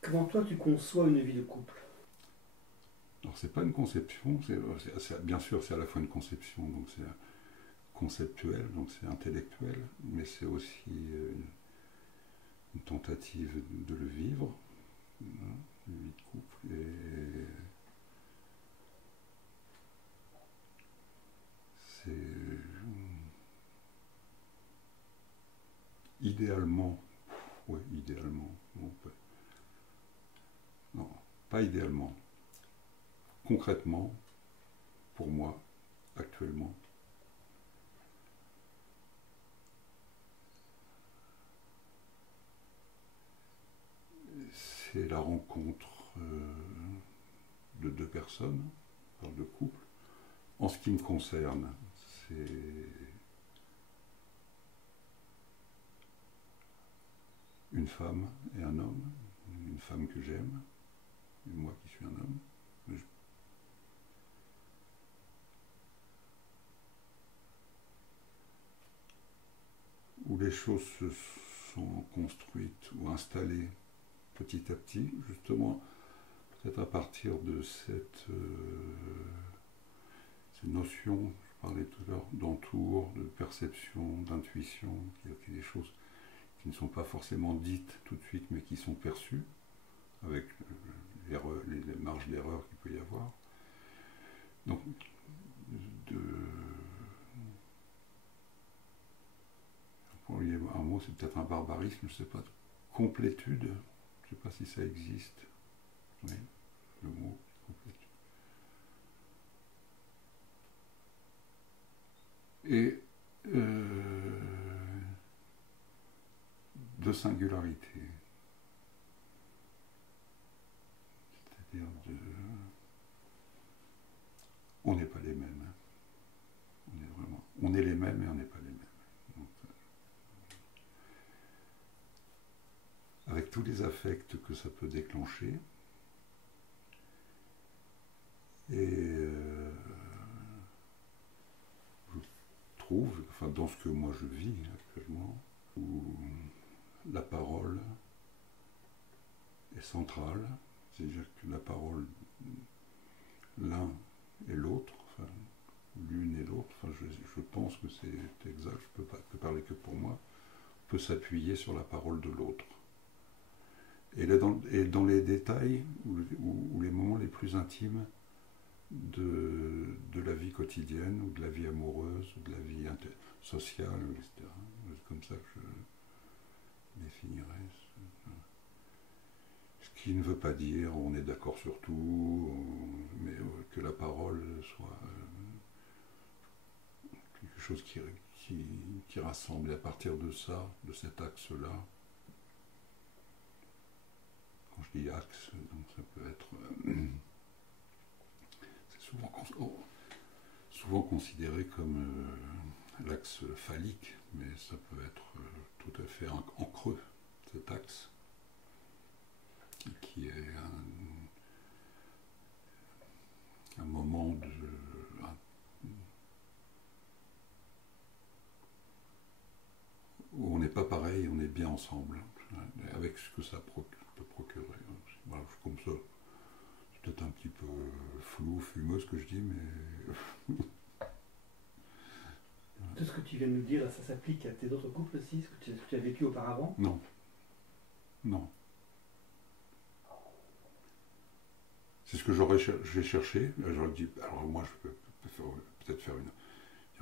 Comment toi tu conçois une vie de couple? Alors c'est pas une conception, bien sûr c'est à la fois une conception, donc c'est conceptuel, donc c'est intellectuel, mais c'est aussi une tentative de le vivre, hein, une vie de couple. Et c'est idéalement, oui, idéalement, non, pas idéalement. Concrètement, pour moi, actuellement, c'est la rencontre de deux personnes, de couple. En ce qui me concerne, c'est une femme et un homme, une femme que j'aime, et moi qui suis un homme. Où les choses se sont construites ou installées petit à petit, justement, peut-être à partir de cette notion, je parlais tout à l'heure, d'entour, de perception, d'intuition, qu'il y a des choses qui ne sont pas forcément dites tout de suite, mais qui sont perçues, avec les marges d'erreur qu'il peut y avoir. Donc, pour lui, un mot, c'est peut-être un barbarisme, je ne sais pas, complétude, je ne sais pas si ça existe, oui, le mot complétude. Et de singularité, c'est-à-dire on n'est pas les mêmes, on est les mêmes et on n'est pas les mêmes. Donc, avec tous les affects que ça peut déclencher, et je trouve, enfin dans ce que moi je vis actuellement, où la parole est centrale, c'est-à-dire que la parole, l'un et l'autre, enfin, l'une et l'autre, enfin, je pense que c'est exact, je ne peux parler que pour moi, peut s'appuyer sur la parole de l'autre. Et dans les détails, ou les moments les plus intimes de la vie quotidienne, ou de la vie amoureuse, ou de la vie sociale, etc. C'est comme ça que je définirais. Ce qui ne veut pas dire on est d'accord sur tout, mais que la parole soit quelque chose qui rassemble. Et à partir de ça, de cet axe-là, quand je dis axe, donc ça peut être... c'est souvent considéré comme l'axe phallique, mais ça peut être tout à fait en creux, cet axe, qui est un moment où on n'est pas pareil, on est bien ensemble, avec ce que ça peut procurer. Voilà, comme ça, c'est peut-être un petit peu flou, fumeux ce que je dis, mais... Tout ce que tu viens de nous dire, ça s'applique à tes autres couples aussi, ce que tu as vécu auparavant? Non, non. C'est ce que j'ai cherché. J'aurais dit, alors moi, je peux peut-être faire une...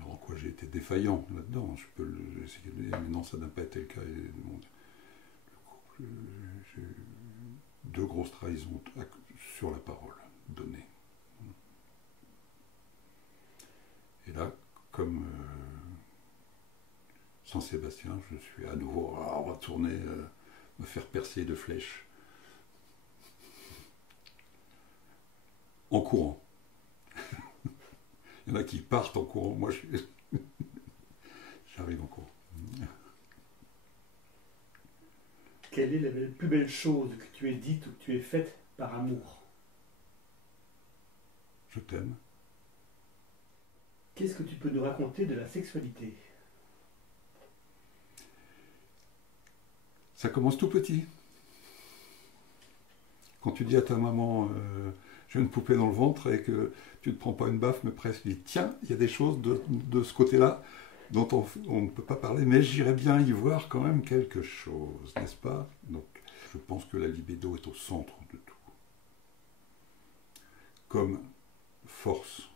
En quoi j'ai été défaillant là-dedans, je peux essayer de dire, mais non, ça n'a pas été le cas. J'ai eu deux grosses trahisons sur la parole donnée. Et là, comme Saint Sébastien, je suis à nouveau retourné me faire percer de flèches en courant. Il y en a qui partent en courant, moi j'arrive en courant. Quelle est la plus belle chose que tu aies dite ou que tu aies faite par amour? Je t'aime. Qu'est-ce que tu peux nous raconter de la sexualité? Ça commence tout petit. Quand tu dis à ta maman, j'ai une poupée dans le ventre et que tu ne te prends pas une baffe, mais presque, tu dis, tiens, il y a des choses de ce côté-là dont on ne peut pas parler, mais j'irais bien y voir quand même quelque chose, n'est-ce pas? Donc, je pense que la libido est au centre de tout. Comme force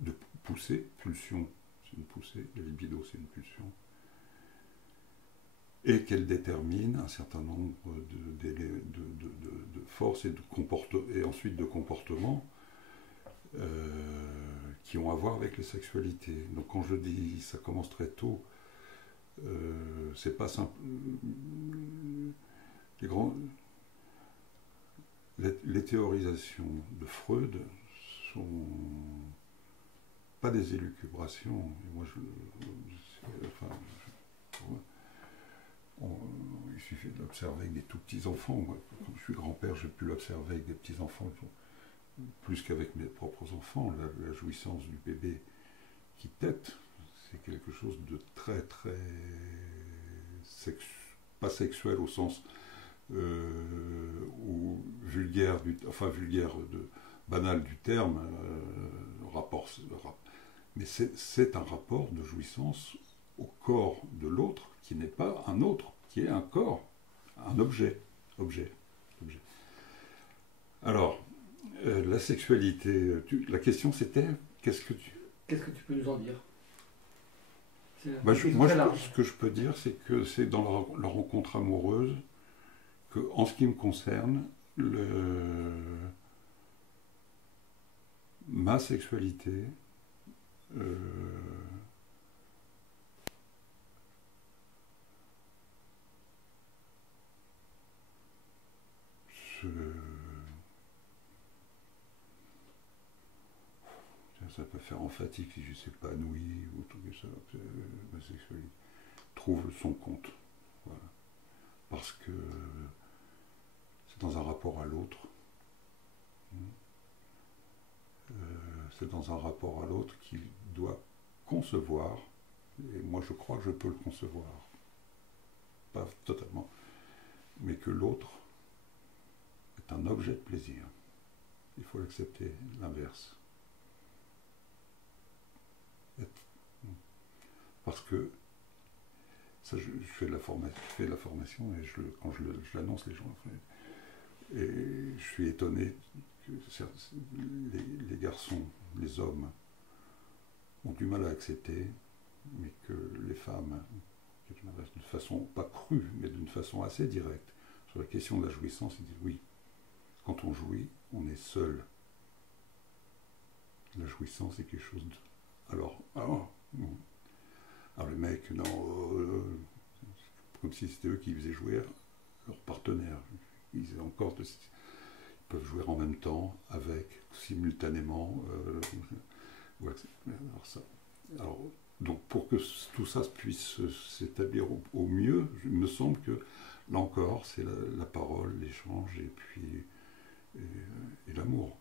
de pousser, pulsion, c'est une poussée, la libido, c'est une pulsion, et qu'elle détermine un certain nombre de forces et ensuite de comportements qui ont à voir avec les sexualités. Donc quand je dis ça commence très tôt, c'est pas simple. Les théorisations de Freud sont pas des élucubrations. Et moi, il suffit de l'observer avec des tout petits enfants. Moi, comme je suis grand-père, j'ai pu l'observer avec des petits enfants, plus qu'avec mes propres enfants. La jouissance du bébé qui tète, c'est quelque chose de très très pas sexuel au sens ou vulgaire, banal du terme, mais c'est un rapport de jouissance au corps de l'autre qui n'est pas un autre, qui est un corps, un objet. Alors, la sexualité, la question c'était, qu'est-ce que tu peux nous en dire? Ce que je peux dire, c'est que c'est dans la rencontre amoureuse que, en ce qui me concerne, ma sexualité ça peut faire emphatique si je ne sais pas épanoui ou tout ça, ma sexualité trouve son compte. Voilà. Parce que c'est dans un rapport à l'autre. C'est dans un rapport à l'autre qu'il doit concevoir, et moi je crois que je peux le concevoir, pas totalement, mais que l'autre est un objet de plaisir. Il faut l'accepter, l'inverse. Parce que ça, je fais la formation et quand je l'annonce, les gens, et je suis étonné que les garçons, les hommes, ont du mal à accepter, mais que les femmes, d'une façon pas crue, mais d'une façon assez directe, sur la question de la jouissance, ils disent oui, quand on jouit, on est seul. La jouissance est quelque chose de... Alors les mecs, non, comme si c'était eux qui faisaient jouer leur partenaire. Ils peuvent jouer en même temps, simultanément. Donc pour que tout ça puisse s'établir au mieux, il me semble que, là encore, c'est la parole, l'échange et l'amour.